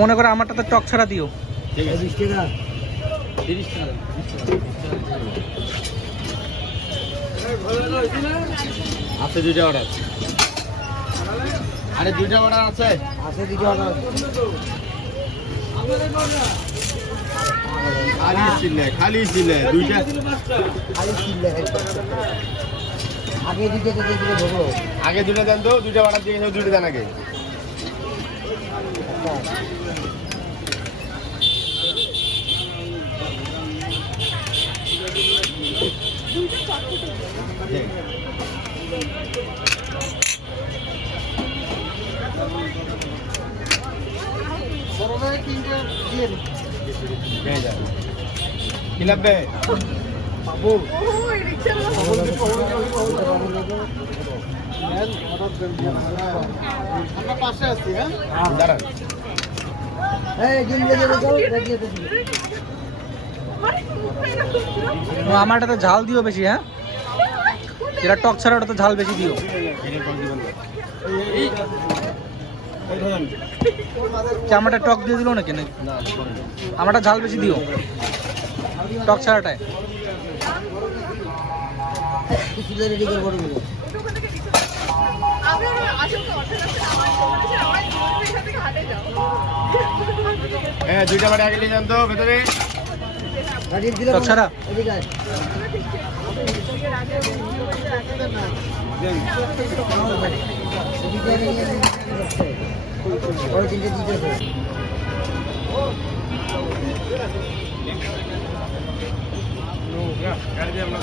মনে করে আমারটাতে টক ছাড়া দিও। ঠিক আছে 20 টাকা 30 টাকা আছে। দুইটা অর্ডার আরে দুইটা অর্ডার আছে দুইটা অর্ডার খালি ছিলে দুইটা খালি ছিলে আগে দুইটা দেবো আগে দুইটা দেন তো দুইটা অর্ডার দিয়ে দুইটা দেন আগে কি লাগবে বাবু আমরা পাশে আছি। হ্যাঁ দাঁড়ান আমারটাতে ঝাল দিও বেশি। হ্যাঁ যেটা টক ছাড়া ওটাতে ঝাল বেশি দিও। আমারটা টক দিয়ে দিল নাকি? আমারটা ঝাল বেশি দিও টক ছাড়াটায়। হ্যাঁ দুইটা বাড়ি আগে নিয়ে যান তো ভেতরে টক ছাড়া গাড়ি দিয়ে আমরা